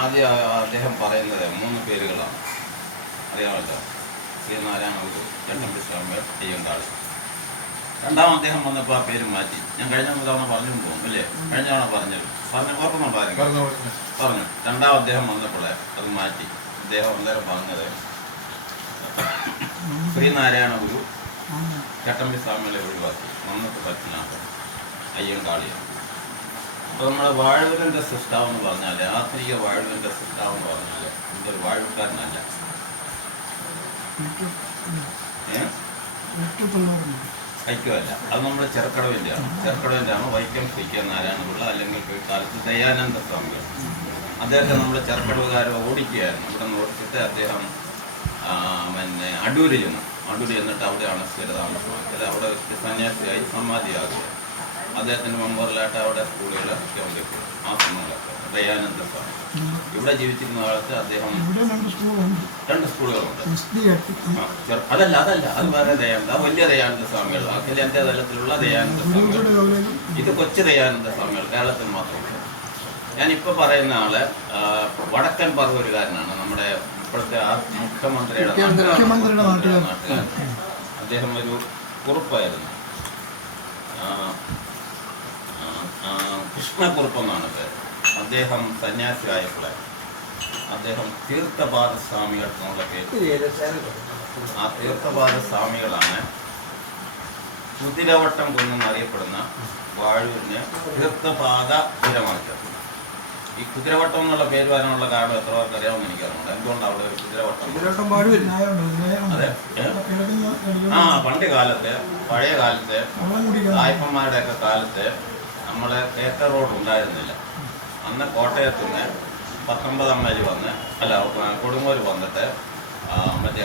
ആദ്യം അദ്ദേഹം പറയുന്നത് 3 പേരുകളാണ്. അറിയാമല്ലോ, ശ്രീനാരായണ ഗുരു, ചട്ടമ്പി സ്വാമികൾ, അയ്യങ്കാളി. രണ്ടാം അദ്ദേഹം വന്നപ്പോൾ ആ പേര് മാറ്റി. ഞാൻ കഴിഞ്ഞ തവണ പറഞ്ഞു പോകും അല്ലേ? കഴിഞ്ഞ തവണ ഓർക്കുന്നുണ്ടായിരുന്നു. പറഞ്ഞു. രണ്ടാം അദ്ദേഹം വന്നപ്പോൾ അത് മാറ്റി. അദ്ദേഹം അന്നേരം പറഞ്ഞത് ശ്രീനാരായണ ഗുരു, ചട്ടമ്പി സ്വാമികളെ ഒഴിവാക്കി. നമുക്ക് പറ്റില്ലാത്ത അയ്യങ്കാളിയാണ്. അപ്പോൾ നമ്മുടെ വാഴവിലിൻ്റെ സൃഷ്ടാവ് എന്ന് പറഞ്ഞാൽ, ആധുനിക വാഴവിലിൻ്റെ സൃഷ്ടാവ് എന്ന് പറഞ്ഞാൽ ഇതൊരു വാഴക്കാരനല്ല. ഐക്യമല്ല, അത് നമ്മുടെ ചെറുക്കടവിൻ്റെയാണ്. ചെറുക്കടവിൻ്റെയാണ് വൈക്കം ശ്രീ നാരായണപിള്ള, അല്ലെങ്കിൽ കാലത്ത് ദയാനന്ദ സ്വാമികൾ. അദ്ദേഹത്തെ നമ്മൾ ചെറുക്കടവുകാരെ ഓടിക്കുകയായിരുന്നു. ഇവിടെ നിന്ന് ഓടിച്ചിട്ട് അദ്ദേഹം അടൂര് ചെന്നിട്ട് അവിടെയാണ് സ്ഥിരതാമസമാക്കിയത്. അവിടെ സന്യാസിയായി സമാധിയാകുക. അദ്ദേഹത്തിൻ്റെ മെമ്പറിലായിട്ട് അവിടെ സ്കൂളുകളൊക്കെ ഉണ്ട്. ആ സമയങ്ങളൊക്കെ ദയാനന്ദ സ്വാമി ഇവിടെ ജീവിച്ചിരുന്ന കാലത്ത് അദ്ദേഹം 2 സ്കൂളുകളുണ്ട്. അതല്ല അത് വേറെ ദയാനന്ദ, വലിയ ദയാനന്ദ സ്വാമികൾ, അഖിലേന്ത്യാ തലത്തിലുള്ള ദയാനന്ദ സ്വാമികൾ. ഇത് കൊച്ചു ദയാനന്ദ സ്വാമികൾ കേരളത്തിൽ മാത്രമുണ്ട്. ഞാനിപ്പോൾ പറയുന്ന ആള് വടക്കൻ പറവൂരുകാരനാണ്. നമ്മുടെ ഇപ്പോഴത്തെ മുഖ്യമന്ത്രിയുടെ നാട്ടുകാരൻ. അദ്ദേഹം ഒരു കുറുപ്പായിരുന്നു, കൃഷ്ണക്കുറുപ്പെന്നാണ് പേര്. അദ്ദേഹം സന്യാസിയായപ്പോൾ അദ്ദേഹം തീർത്ഥപാദ സ്വാമികൾ എന്നുള്ള പേര്. ആ തീർത്ഥപാദ സ്വാമികളാണ് കുതിരവട്ടം കുന്നെന്നറിയപ്പെടുന്ന വാഴൂരിനെ തീർത്ഥപാദ പുരമാക്കിയത്. ഈ കുതിരവട്ടം എന്നുള്ള പേര് വരാനുള്ള കാരണം എത്ര പേർക്ക് അറിയാമെന്ന് എനിക്കറിയാം. എന്തുകൊണ്ട് അവിടെ ഒരു കുതിരവട്ടം? അതെ, പണ്ട് കാലത്ത്, പഴയ കാലത്ത്, സായിപ്പന്മാരുടെയൊക്കെ കാലത്ത് നമ്മളെ തേക്കർ റോഡ് ഉണ്ടായിരുന്നില്ല. അന്ന് കോട്ടയത്ത് നിന്ന് 19 മൈൽ വന്ന്, അല്ല കൊടുങ്ങൂര് വന്നിട്ട്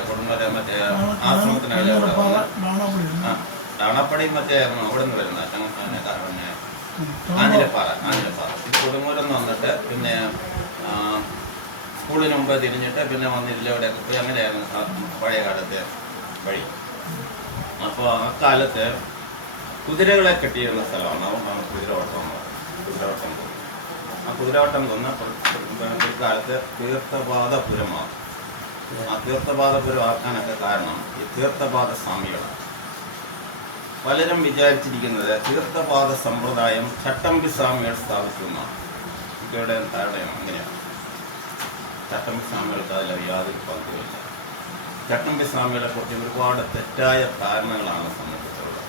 കൊടുങ്ങൂര് ആശ്രമത്തിനകത്ത് അവിടെ വന്ന് ഡാണപ്പടി അവിടെ നിന്ന് വരുന്ന ആഞ്ഞിലപ്പാറ ഇത് കൊടുങ്ങൂരെന്ന് വന്നിട്ട് പിന്നെ സ്കൂളിന് മുമ്പ് തിരിഞ്ഞിട്ട് പിന്നെ വന്നില്ല ഇവിടെയൊക്കെ പോയി. അങ്ങനെയായിരുന്നു പഴയ കാലത്തെ വഴി. അപ്പോൾ ആ കാലത്ത് കുതിരകളെ കെട്ടിയിരുന്ന സ്ഥലമാണ്. അതുകൊണ്ടാണ് കുതിരവട്ടം തോന്നുന്നത്. ആ കുതിരവട്ടം തോന്നുന്ന പിൽക്കാലത്ത് തീർത്ഥപാദപുരമാണ്. ആ തീർത്ഥപാദപുരം ആക്കാനൊക്കെ കാരണം ഈ തീർത്ഥപാദ സ്വാമികളാണ്. പലരും വിചാരിച്ചിരിക്കുന്നത് തീർത്ഥപാദ സമ്പ്രദായം ചട്ടമ്പി സ്വാമികൾ സ്ഥാപിക്കുന്നതാണ്. ഇവിടെ ധാരണയാണ് അങ്ങനെയാണ്. ചട്ടമ്പി സ്വാമികൾക്ക് അതിൽ യാതൊരു പങ്കുമില്ല. ചട്ടമ്പി സ്വാമികളെ കുറിച്ച് ഒരുപാട് തെറ്റായ ധാരണകളാണ് സമൂഹത്തിലുള്ളത്.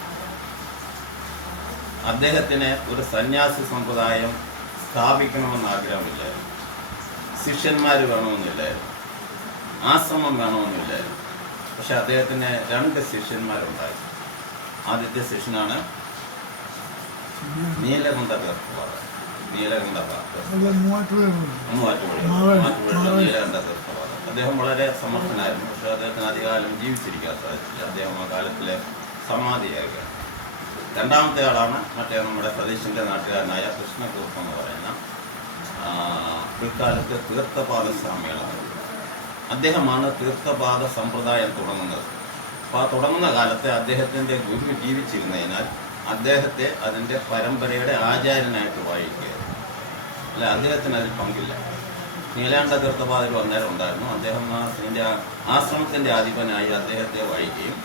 അദ്ദേഹത്തിന് ഒരു സന്യാസി സമ്പ്രദായം സ്ഥാപിക്കണമെന്ന് ആഗ്രഹമില്ലായിരുന്നു. ശിഷ്യന്മാർ വേണമെന്നില്ലായിരുന്നു. ആശ്രമം വേണമെന്നില്ലായിരുന്നു. പക്ഷെ അദ്ദേഹത്തിന് 2 ശിഷ്യന്മാരുണ്ടായിരുന്നു. ആദ്യത്തെ ശിഷ്യനാണ് നീലകണ്ഠ തീർത്ഥപാദ. അദ്ദേഹം വളരെ സമർത്ഥനായിരുന്നു. പക്ഷെ അദ്ദേഹത്തിന് അധികാലം ജീവിച്ചിരിക്കാൻ സാധിച്ചില്ല. അദ്ദേഹം ആ കാലത്തിലെ സമാധിയാകുകയാണ്. രണ്ടാമത്തെ ആളാണ് നമ്മുടെ സതീശൻ്റെ നാട്ടുകാരനായ കൃഷ്ണക്കുറുപ്പ് എന്ന് പറയുന്ന പിൽക്കാലത്ത് തീർത്ഥപാദ സ്വാമികളാണ്. അദ്ദേഹമാണ് തീർത്ഥപാദ സമ്പ്രദായം തുടങ്ങുന്നത്. അപ്പോൾ ആ തുടങ്ങുന്ന കാലത്ത് അദ്ദേഹത്തിൻ്റെ ഗുരു ജീവിച്ചിരുന്നതിനാൽ അദ്ദേഹത്തെ അതിൻ്റെ പരമ്പരയുടെ ആചാര്യനായിട്ട് വാഴിക്കുകയായിരുന്നു. അല്ല, അദ്ദേഹത്തിന് അതിൽ പങ്കില്ല. നീലാണ്ട തീർത്ഥപാദർ അന്നേരം ഉണ്ടായിരുന്നു. അദ്ദേഹം അതിൻ്റെ ആശ്രമത്തിൻ്റെ അധിപനായി അദ്ദേഹത്തെ വാഴിക്കുകയും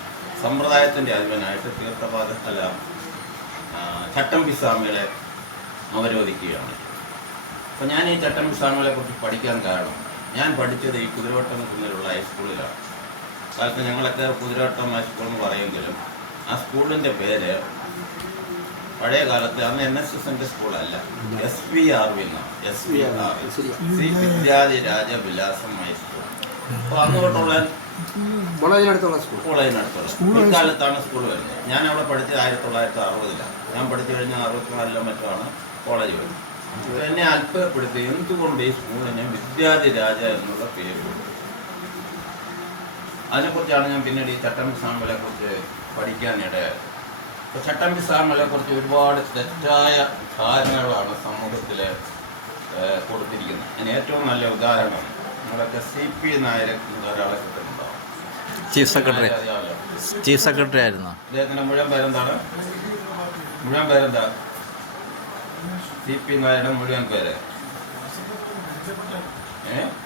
സമ്പ്രദായത്തിൻ്റെ അധിപനായിട്ട് ചട്ടമ്പി സ്വാമികളെ അവരോധിക്കുകയാണ്. അപ്പോൾ ഞാൻ ഈ ചട്ടമ്പി സ്വാമികളെ കുറിച്ച് പഠിക്കാൻ കാരണം, ഞാൻ പഠിച്ചത് ഈ കുതിരവട്ടം കുന്നിലുള്ള ഹൈസ്കൂളിലാണ്. കാലത്ത് ഞങ്ങളൊക്കെ കുതിരവട്ടം ഹൈസ്കൂൾ എന്ന് പറയുമെങ്കിലും ആ സ്കൂളിൻ്റെ പേര് പഴയ കാലത്ത് അന്ന് NSSൻ്റെ സ്കൂളല്ല, SVRV എന്നാണ്. SVRV, ശ്രീ വിദ്യാധിരാജ വിലാസം ഹൈസ്കൂൾ. അപ്പോൾ അന്നുകൊണ്ടുള്ള കോളേജിനടുത്തുള്ള ഇക്കാലത്താണ് സ്കൂൾ വരുന്നത്. ഞാൻ അവിടെ പഠിച്ചത് 1960-ലാണ്. ഞാൻ പഠിച്ചു കഴിഞ്ഞാൽ 64-ലോ മറ്റാണ് കോളേജ് വരുന്നത്. എന്നെ അത്ഭുതപ്പെടുത്തി എന്തുകൊണ്ട് ഈ സ്കൂളിന് വിദ്യാധിരാജ എന്നുള്ള പേര് കൊടുത്തു. അതിനെക്കുറിച്ചാണ് ഞാൻ പിന്നീട് ഈ ചട്ടമ്പി സ്വാമികളെ കുറിച്ച് പഠിക്കാനിടയായത്. അപ്പോൾ ചട്ടമ്പി സ്വാമികളെ കുറിച്ച് ഒരുപാട് തെറ്റായ ധാരണകളാണ് സമൂഹത്തിൽ കൊടുത്തിരിക്കുന്നത്. അതിന് ഏറ്റവും നല്ല ഉദാഹരണം നമ്മളൊക്കെ CP നായർ ഒരാളെ കിട്ടുന്നുണ്ടാവും. ചീഫ് സെക്രട്ടറി ആയിരുന്നു. അദ്ദേഹത്തിൻ്റെ മുഴുവൻ പേരെന്താണ്? CP നായരുടെ മുഴുവൻ പേര് ഏ